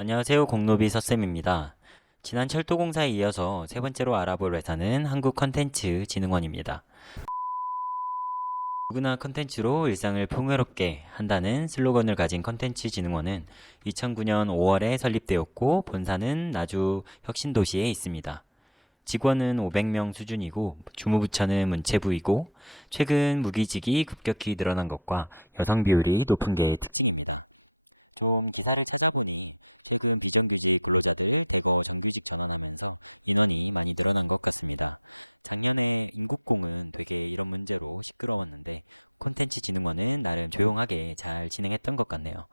안녕하세요. 공노비 서쌤입니다. 지난 철도공사에 이어서 세 번째로 알아볼 회사는 한국컨텐츠진흥원입니다. 누구나 컨텐츠로 일상을 풍요롭게 한다는 슬로건을 가진 컨텐츠진흥원은 2009년 5월에 설립되었고 본사는 나주 혁신도시에 있습니다. 직원은 500명 수준이고 주무부처는 문체부이고 최근 무기직이 급격히 늘어난 것과 여성 비율이 높은 게 특징입니다. 좀 기사를 찾아보니 최근 비정규직 근로자들 대거 정규직 전환하면서 인원이 많이 늘어난 것 같습니다. 작년에 인국공은 되게 이런 문제로 시끄러웠는데 콘텐츠진흥원은 나름 조용하게 잘 진행했던 것 같네요.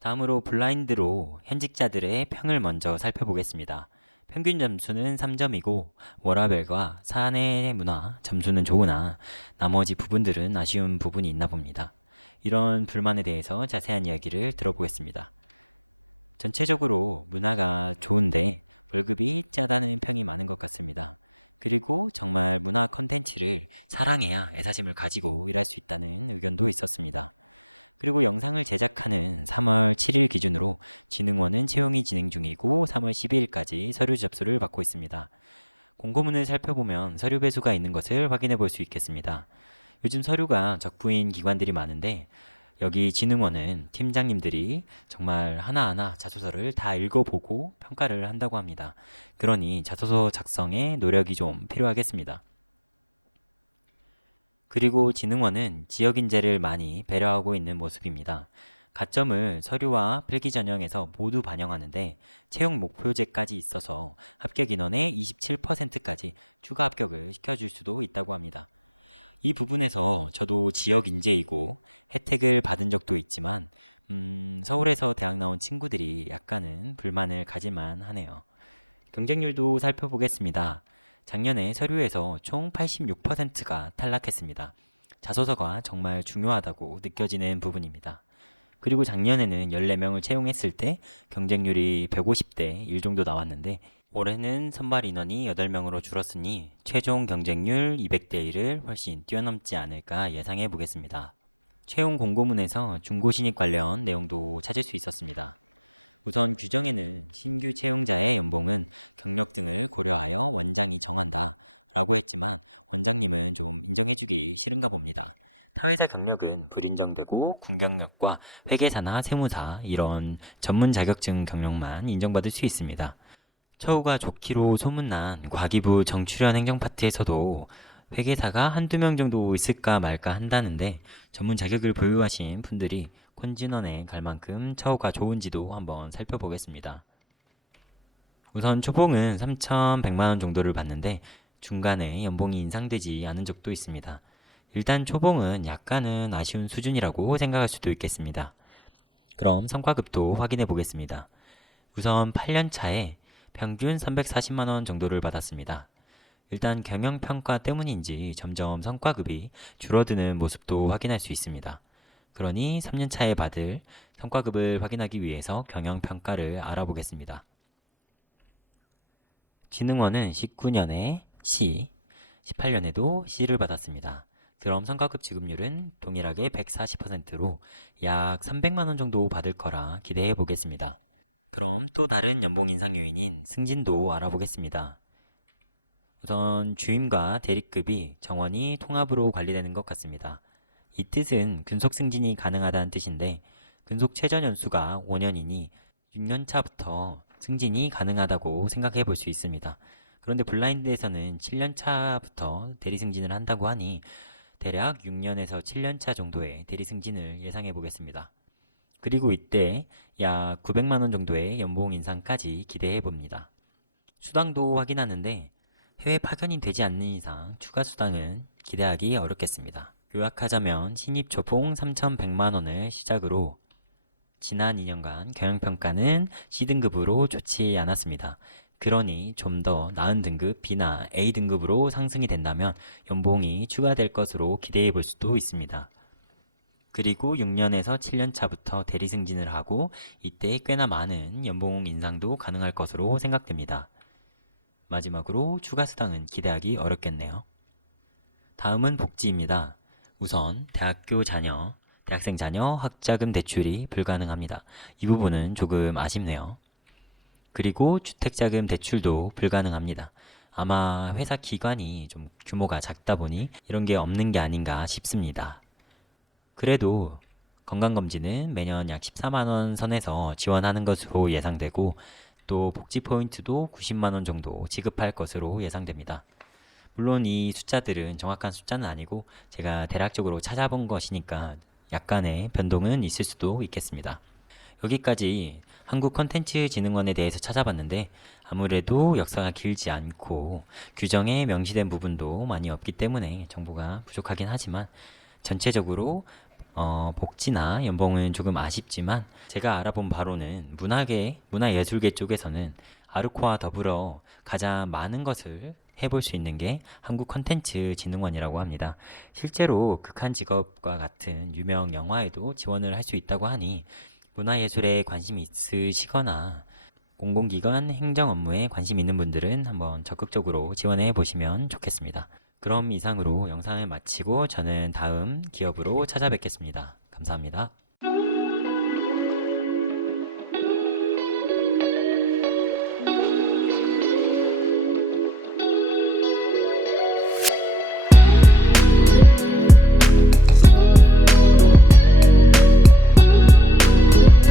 다음으로 블라인드로 현직자들의 평을 먼저 살펴보겠습니다. 평균 점수는 3점이고 워라밸과 사내 문화 점수는 좋으나 나머지 부분들은 아쉬운 부분이 있나 봅니다. 이런 불만에 대해서 자세한 이야기를 들어보겠습니다. 전체적으로 문화가 좋은데 월급이 짜다는 평이 많은 것 같습니다. 그리고 정말 문화 컨텐츠를 사랑해야 애사심을 가지고 일할 수 있다는 의견도 있었습니다. 그리고 영상을 제작하는 3월 7일 기준으로 진흥원은 채용이 진행 중이고 3월 12일까지 서류 접수를 받고 있습니다. 공고문을 살펴보면 서류 배수가 있는 것을 확인해 볼 수 있겠습니다. 요즘 서류가 적부인 기관들이 많은데 여기 진흥원은 팀장님들이 정말 하나하나 자소서를 다 읽어보고 평가를 한다고 합니다. 그러니 자소서 작성에 노력이 좀 필요하겠습니다. 그리고 진흥원은 지역 인재를 많이 배려하고 있는 모습입니다. 가점을 서류와 필기 전형에서 모두 반영하는데 채용 목표제까지 있어서 합격 인원의 27%까지 추가 합격을 시켜줄 수도 있다고 합니다. 이 부분에서 저도 지역 인재이고 혜택을 받은 적도 있지만 서울에서 대학 나온 친구들이 약간은 불만을 가질만 하네요. 경쟁률도 살펴보겠습니다. 작년에 서류에서 총 86%가 탈락했습니다. 자소서가 정말 중요하다고 느껴지는 부분입니다. 그리고 작년에는 14명을 채용했을 때 경쟁률이 150대 1 정도 나왔는데 올해는 선발 인원이 8명으로 줄었으니 최종 경쟁률 200대 1을 훨씬 뛰어넘지 않을까 예상해 보겠습니다. 채용 공고문에서 중고신입 관련 내용도 찾을 수 있었습니다. 우선 규정에는 신규 채용자의 연봉은 경력 등을 고려하여 원장이 정한다 라고 했지만 원장님은 좀 인정해주기 싫은가 봅니다. 타회사 경력은 불인정되고 군경력과 회계사나 세무사 이런 전문 자격증 경력만 인정받을 수 있습니다. 처우가 좋기로 소문난 과기부 정출연 행정파트에서도 회계사가 한두 명 정도 있을까 말까 한다는데 전문 자격을 보유하신 분들이 콘진원에 갈 만큼 처우가 좋은지도 한번 살펴보겠습니다. 우선 초봉은 3,100만원 정도를 받는데 중간에 연봉이 인상되지 않은 적도 있습니다. 일단 초봉은 약간은 아쉬운 수준이라고 생각할 수도 있겠습니다. 그럼 성과급도 확인해 보겠습니다. 우선 8년 차에 평균 340만원 정도를 받았습니다. 일단 경영평가 때문인지 점점 성과급이 줄어드는 모습도 확인할 수 있습니다. 그러니 3년 차에 받을 성과급을 확인하기 위해서 경영평가를 알아보겠습니다. 진흥원은 19년에 C, 18년에도 C를 받았습니다. 그럼 성과급 지급률은 동일하게 140%로 약 300만원 정도 받을 거라 기대해 보겠습니다. 그럼 또 다른 연봉 인상 요인인 승진도 알아보겠습니다. 우선 주임과 대리급이 정원이 통합으로 관리되는 것 같습니다. 이 뜻은 근속 승진이 가능하다는 뜻인데 근속 최저 연수가 5년이니 6년 차부터 승진이 가능하다고 생각해 볼 수 있습니다. 그런데 블라인드에서는 7년 차부터 대리 승진을 한다고 하니 대략 6년에서 7년 차 정도의 대리 승진을 예상해 보겠습니다. 그리고 이때 약 900만 원 정도의 연봉 인상까지 기대해 봅니다. 수당도 확인하는데 해외 파견이 되지 않는 이상 추가 수당은 기대하기 어렵겠습니다. 요약하자면 신입 초봉 3,100만 원을 시작으로 지난 2년간 경영평가는 C등급으로 좋지 않았습니다. 그러니 좀 더 나은 등급 B나 A등급으로 상승이 된다면 연봉이 추가될 것으로 기대해 볼 수도 있습니다. 그리고 6년에서 7년 차부터 대리 승진을 하고 이때 꽤나 많은 연봉 인상도 가능할 것으로 생각됩니다. 마지막으로 추가 수당은 기대하기 어렵겠네요. 다음은 복지입니다. 우선 대학교 자녀, 대학생 자녀 학자금 대출이 불가능합니다. 이 부분은 조금 아쉽네요. 그리고 주택자금 대출도 불가능합니다. 아마 회사 기관이 좀 규모가 작다 보니 이런 게 없는 게 아닌가 싶습니다. 그래도 건강검진은 매년 약 14만 원 선에서 지원하는 것으로 예상되고 또 복지 포인트도 90만 원 정도 지급할 것으로 예상됩니다. 물론 이 숫자들은 정확한 숫자는 아니고 제가 대략적으로 찾아본 것이니까 약간의 변동은 있을 수도 있겠습니다. 여기까지 한국컨텐츠진흥원에 대해서 찾아봤는데 아무래도 역사가 길지 않고 규정에 명시된 부분도 많이 없기 때문에 정보가 부족하긴 하지만 전체적으로 복지나 연봉은 조금 아쉽지만 제가 알아본 바로는 문화계, 문화예술계 쪽에서는 아르코와 더불어 가장 많은 것을 해볼 수 있는 게 한국컨텐츠진흥원이라고 합니다. 실제로 극한직업과 같은 유명 영화에도 지원을 할 수 있다고 하니 문화예술에 관심 있으시거나 공공기관 행정 업무에 관심 있는 분들은 한번 적극적으로 지원해 보시면 좋겠습니다. 그럼 이상으로 영상을 마치고 저는 다음 기업으로 찾아뵙겠습니다. 감사합니다.